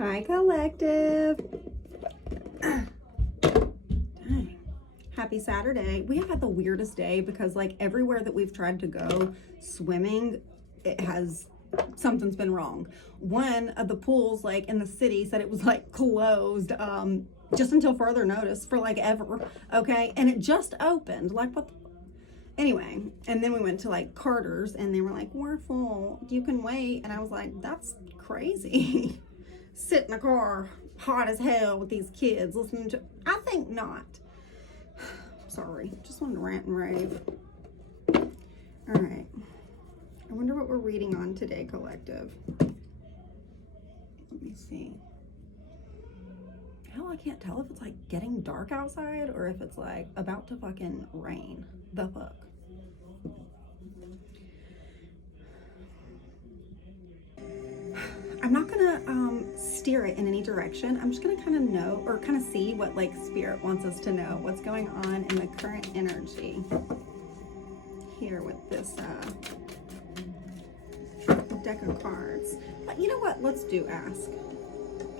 Hi, collective. Dang. Happy Saturday. We have had the weirdest day because like everywhere that we've tried to go swimming, something's been wrong. One of the pools like in the city said it was like closed just until further notice for like ever. Okay. And it just opened. Like what the anyway, and then we went to like Carter's and they were like, we're full, you can wait. And I was like, that's crazy. Sit in the car hot as hell with these kids listening to, I think not. Sorry, just wanted to rant and rave. All right, I wonder what we're reading on today, collective. Let me see. Hell, I can't tell if it's like getting dark outside or if it's like about to fucking rain. The fuck. I'm not gonna steer it in any direction. I'm just gonna kind of know or kind of see what like spirit wants us to know, what's going on in the current energy here with this deck of cards. But you know what? Let's ask.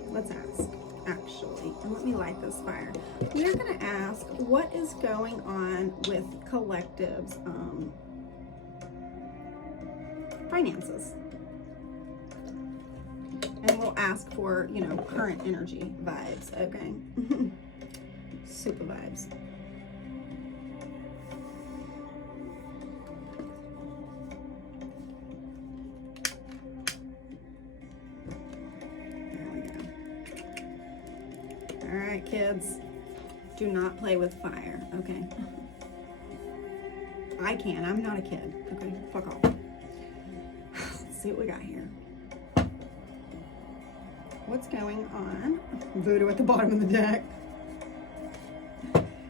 Let's ask, actually. And let me light this fire. We're gonna ask what is going on with collective's finances. And we'll ask for, you know, current energy vibes, okay? Super vibes. There we go. All right, kids. Do not play with fire, okay? I can. I'm not a kid, okay? Fuck off. Let's see what we got here. What's going on? Voodoo at the bottom of the deck.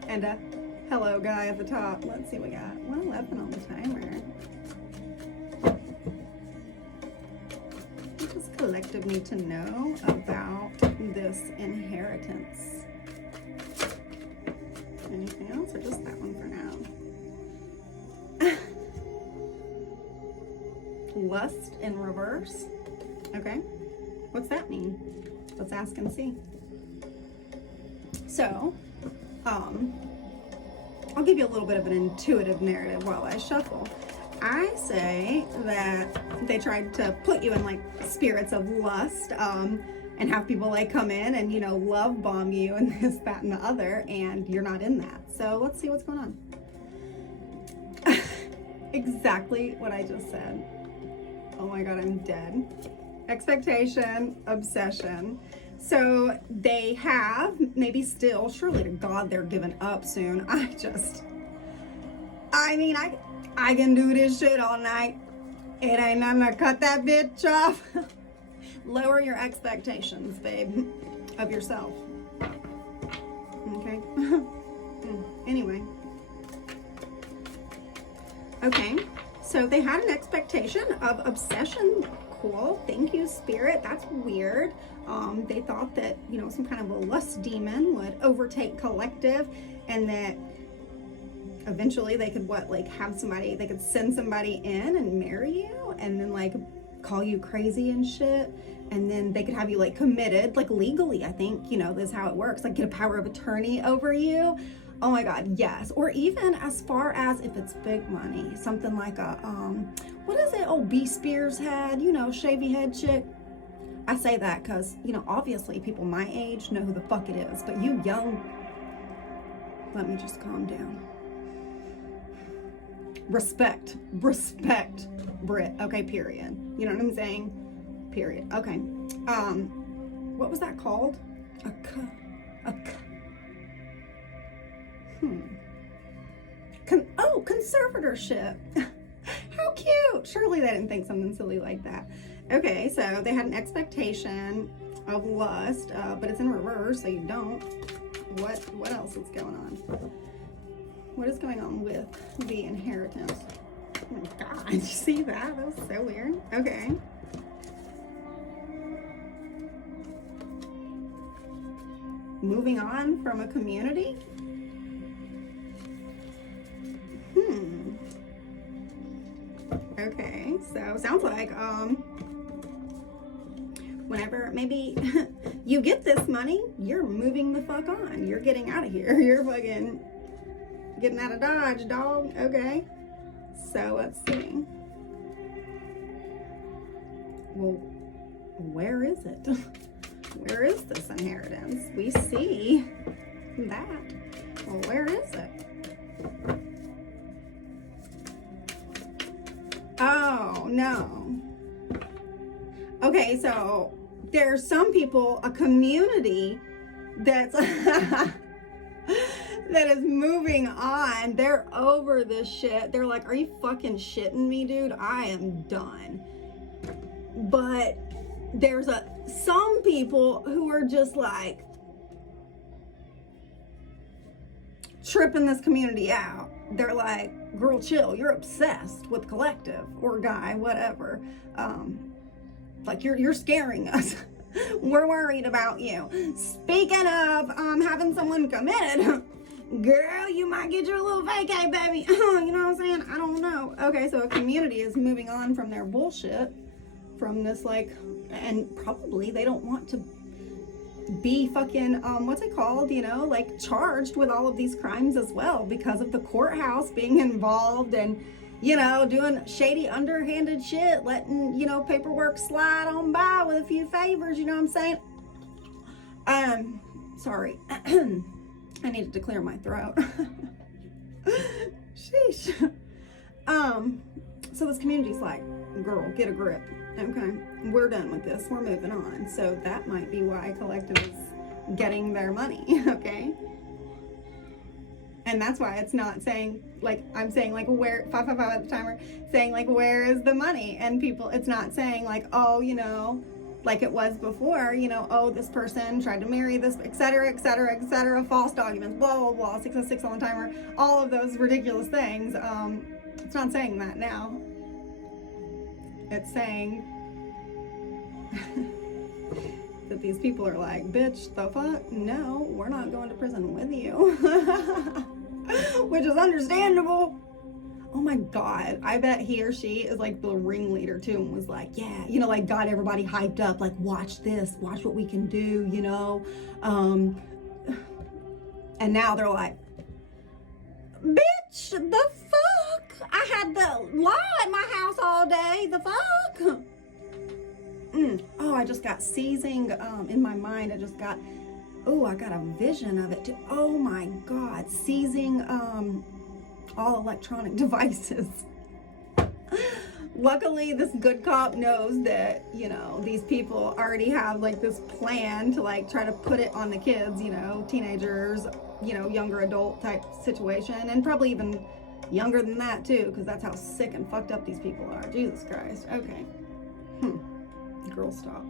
And a hello guy at the top. Let's see, we got 111 on the timer. What does collective need to know about this inheritance? Anything else or just that one for now? Lust in reverse. Okay. What's that mean? Let's ask and see. So, I'll give you a little bit of an intuitive narrative while I shuffle. I say that they tried to put you in like spirits of lust, and have people like come in and, you know, love bomb you and this, that, and the other, and you're not in that. So let's see what's going on. Exactly what I just said. Oh my God, I'm dead. Expectation, obsession. So they have, maybe still, surely to God they're giving up soon. I can do this shit all night. It ain't nothing to cut that bitch off. Lower your expectations, babe, of yourself. Okay? Anyway. Okay, so they had an expectation of obsession. Cool. Thank you, Spirit. That's weird. They thought that, you know, some kind of a lust demon would overtake collective and that eventually they could they could send somebody in and marry you and then like call you crazy and shit. And then they could have you like committed, like legally, I think, you know, this is how it works. Like get a power of attorney over you. Oh my God, yes. Or even as far as if it's big money, something like a, what is it old B. Spears had, you know, shavy head chick. I say that because, you know, obviously people my age know who the fuck it is, but you young, let me just calm down. Respect, Brit, okay, period. You know what I'm saying? Period, okay. What was that called? Conservatorship. How cute. Surely they didn't think something silly like that. Okay, so they had an expectation of lust, but it's in reverse, so you don't. What else is going on? What is going on with the inheritance? Oh my God, did you see that? That was so weird. Okay. Moving on from a community? Okay, so sounds like whenever maybe you get this money, you're moving the fuck on. You're getting out of here. You're fucking getting out of Dodge, dog. Okay. So let's see. Well, where is it? Where is this inheritance? We see that. Well, where is it? Oh, no. Okay, so there's some people, a community that's that is moving on. They're over this shit. They're like, are you fucking shitting me, dude? I am done. But there's some people who are just like tripping this community out. They're like, girl, chill, you're obsessed with collective, or guy, whatever. Like you're scaring us. We're worried about you. Speaking of having someone committed, girl, you might get your little vacay, baby. You know what I'm saying? I don't know. Okay, so a community is moving on from their bullshit, from this like, and probably they don't want to be fucking what's it called, you know, like charged with all of these crimes as well, because of the courthouse being involved and, you know, doing shady underhanded shit, letting, you know, paperwork slide on by with a few favors, you know what I'm saying? Sorry. I needed to clear my throat. Sheesh. So this community's like, girl, get a grip. Okay, we're done with this. We're moving on. So that might be why Collective is getting their money, okay? And that's why it's not saying, like, I'm saying, like, where, 555 at the timer, saying, like, where is the money? And people, it's not saying, like, oh, you know, like it was before, you know, oh, this person tried to marry this, et cetera, et cetera, et cetera, false documents, blah, blah, blah, 606 on the timer, all of those ridiculous things. It's not saying that now. It's saying that these people are like, bitch, the fuck? No, we're not going to prison with you. Which is understandable. Oh my God. I bet he or she is like the ringleader too, and was like, yeah, you know, like got everybody hyped up, like watch this, watch what we can do, you know? And now they're like, bitch, the fuck? I had the law at my house all day. The fuck? Oh, I just got seizing in my mind. I just got, oh, I got a vision of it too. Oh my God, seizing all electronic devices. Luckily, this good cop knows that, you know, these people already have like this plan to like try to put it on the kids, you know, teenagers, you know, younger adult type situation, and probably even younger than that too, because that's how sick and fucked up these people are. Jesus Christ. Okay. Girl, stop.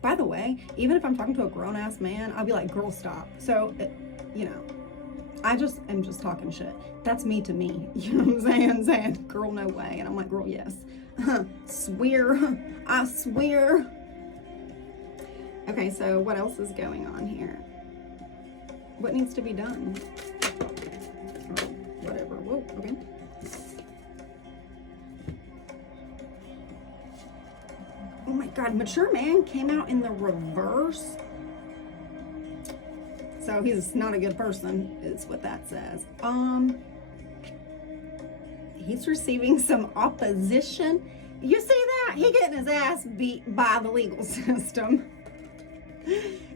By the way, even if I'm talking to a grown-ass man, I'll be like, girl, stop. So, you know, I just am just talking shit. That's me to me. You know what I'm saying? Girl, no way. And I'm like, girl, yes. Swear. I swear. Okay, so what else is going on here? What needs to be done? Or whatever. Whoa, okay. Oh my God, mature man came out in the reverse. So he's not a good person, is what that says. He's receiving some opposition. You see that? He getting his ass beat by the legal system.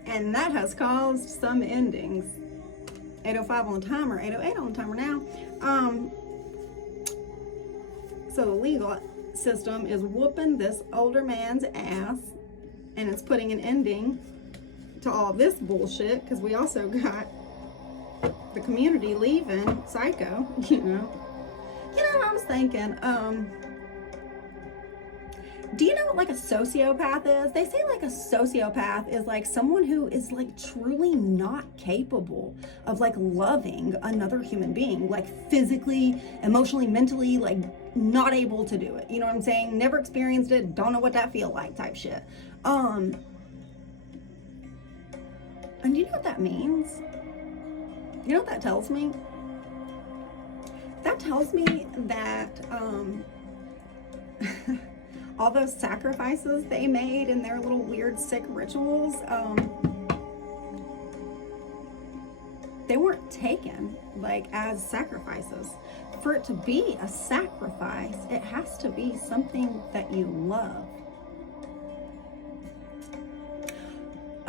And that has caused some endings. 8:05 on the timer, 8:08 on the timer now. So the legal system is whooping this older man's ass, and it's putting an ending to all this bullshit, because we also got the community leaving psycho, you know. I was thinking, do you know what like a sociopath is? They say like a sociopath is like someone who is like truly not capable of like loving another human being, like physically, emotionally, mentally, like not able to do it. You know what I'm saying? Never experienced it, don't know what that feel like type shit. And do you know what that means? You know what that tells me? That tells me that all those sacrifices they made in their little weird sick rituals, they weren't taken like as sacrifices. For it to be a sacrifice, it has to be something that you love.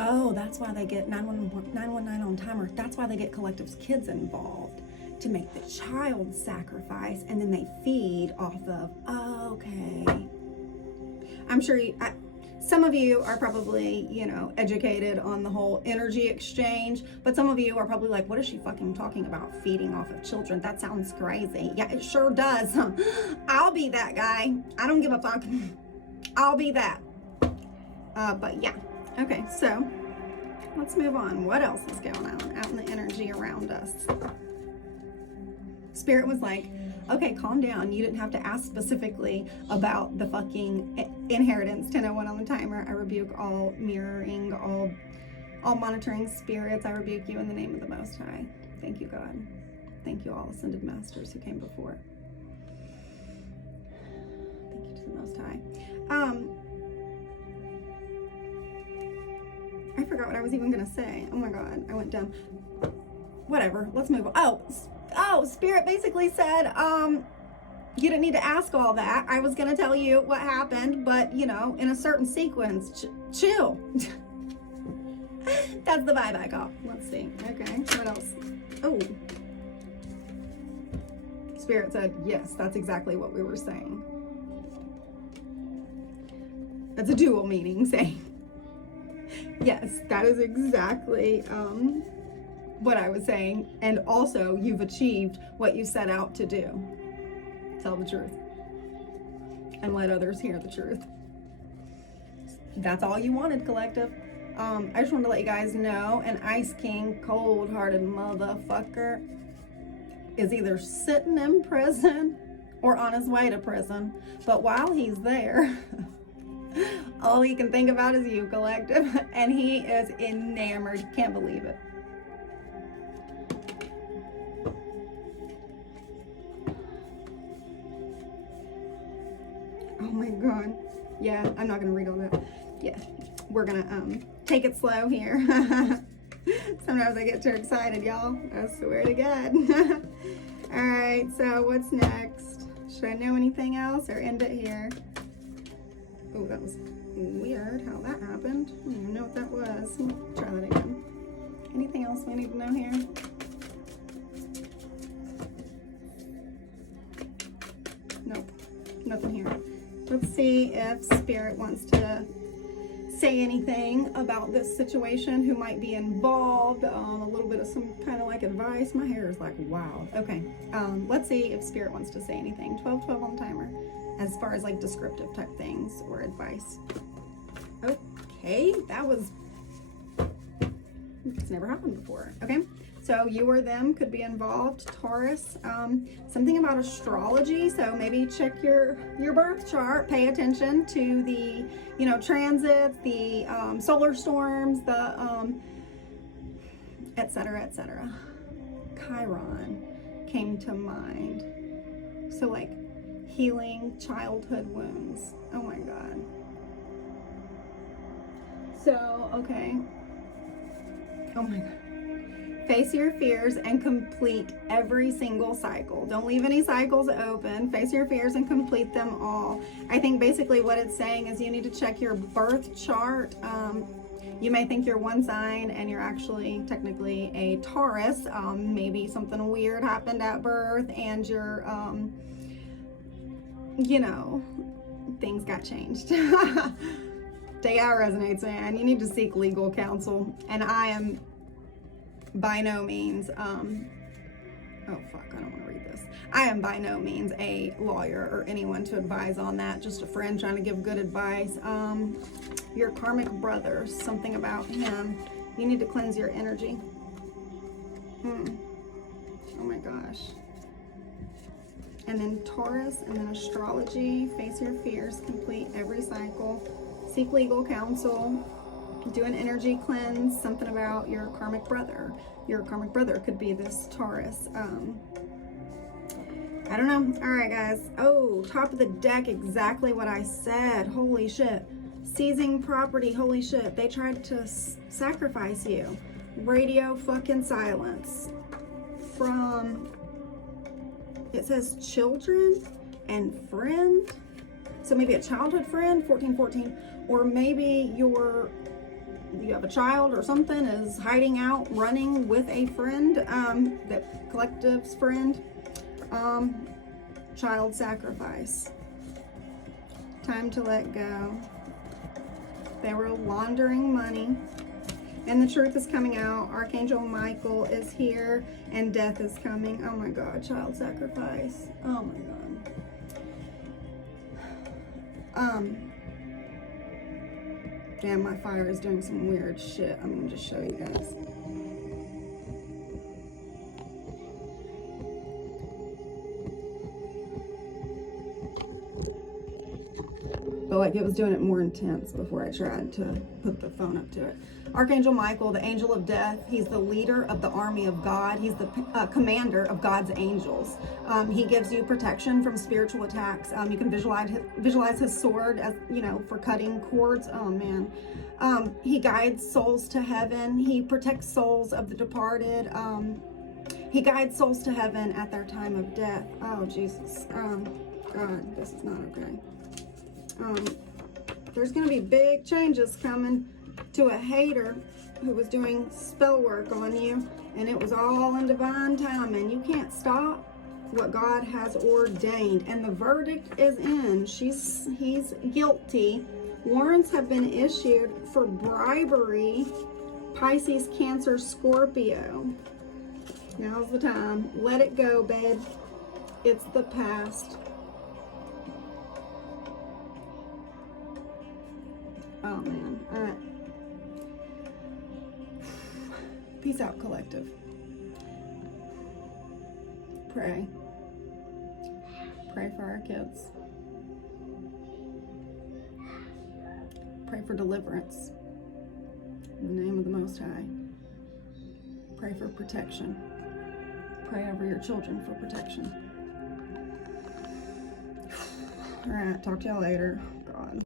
Oh, that's why they get 911 on timer. That's why they get Collective's kids involved, to make the child sacrifice, and then they feed off of, oh, okay. I'm sure some of you are probably, you know, educated on the whole energy exchange, but some of you are probably like, what is she fucking talking about, feeding off of children? That sounds crazy. Yeah, it sure does. I'll be that guy. I don't give a fuck. I'll be that. But yeah. Okay, so let's move on. What else is going on out in the energy around us? Spirit was like, okay, calm down. You didn't have to ask specifically about the fucking inheritance 1001 on the timer. I rebuke all mirroring, all monitoring spirits. I rebuke you in the name of the Most High. Thank you, God. Thank you, all ascended masters who came before. Thank you to the Most High. I forgot what I was even gonna say. Oh my God, I went dumb. Whatever, let's move on. Oh, Spirit basically said, you didn't need to ask all that. I was gonna tell you what happened, but you know, in a certain sequence, chill. That's the vibe I got. Let's see, okay, what else? Oh. Spirit said, yes, that's exactly what we were saying. That's a dual meaning, saying. Yes, that is exactly what I was saying. And also, you've achieved what you set out to do. Tell the truth. And let others hear the truth. That's all you wanted, Collective. I just wanted to let you guys know an Ice King, cold-hearted motherfucker, is either sitting in prison or on his way to prison. But while he's there... all he can think about is you, Collective, and he is enamored. Can't believe it. Oh my God. Yeah, I'm not gonna read all that. Yeah, we're gonna take it slow here. Sometimes I get too excited, y'all. I swear to God. All right, so what's next? Should I know anything else or end it here? Oh, that was weird how that happened. I don't even know what that was. Try that again. Anything else we need to know here? Nope, nothing here. Let's see if Spirit wants to say anything about this situation, who might be involved, a little bit of some kind of like advice. My hair is like wild. Okay, let's see if Spirit wants to say anything. 12:12 on the timer, as far as like descriptive type things or advice. Okay, it's never happened before. Okay, so you or them could be involved. Taurus, something about astrology. So maybe check your birth chart. Pay attention to the, you know, transits, the solar storms, the etc., etc. Chiron came to mind. So like healing childhood wounds. Oh my God. So, okay. Oh my God. Face your fears and complete every single cycle. Don't leave any cycles open. Face your fears and complete them all. I think basically what it's saying is you need to check your birth chart. You may think you're one sign and you're actually technically a Taurus. Maybe something weird happened at birth and you're, you know, things got changed. Take out resonates, man. You need to seek legal counsel. And I am by no means, oh fuck, I don't want to read this. I am by no means a lawyer or anyone to advise on that. Just a friend trying to give good advice. Your karmic brother, something about him. You need to cleanse your energy. Oh my gosh. And then Taurus, and then astrology. Face your fears, complete every cycle. Seek legal counsel, do an energy cleanse, something about your karmic brother. Your karmic brother could be this Taurus. I don't know. All right, guys. Oh, top of the deck, exactly what I said. Holy shit. Seizing property. Holy shit. They tried to sacrifice you. Radio fucking silence. From, it says children and friend. So maybe a childhood friend, 1414, or maybe you have a child or something is hiding out, running with a friend, that collective's friend. Child sacrifice. Time to let go. They were laundering money. And the truth is coming out. Archangel Michael is here and death is coming. Oh my God, child sacrifice. Oh my God. Damn, my fire is doing some weird shit. I'm gonna just show you guys. But like it was doing it more intense before I tried to put the phone up to it. Archangel Michael, the angel of death, he's the leader of the army of God. He's the commander of God's angels. He gives you protection from spiritual attacks. You can visualize his sword as, you know, for cutting cords. Oh man. He guides souls to heaven. He protects souls of the departed. He guides souls to heaven at their time of death. Oh Jesus. God, this is not okay. There's going to be big changes coming to a hater who was doing spell work on you, and it was all in divine timing. You can't stop what God has ordained, and the verdict is in. He's guilty. Warrants have been issued for bribery. Pisces, Cancer, Scorpio. Now's the time. Let it go, babe. It's the past. Oh man. All right. Peace out, collective. Pray. Pray for our kids. Pray for deliverance. In the name of the Most High. Pray for protection. Pray over your children for protection. All right. Talk to y'all later. God.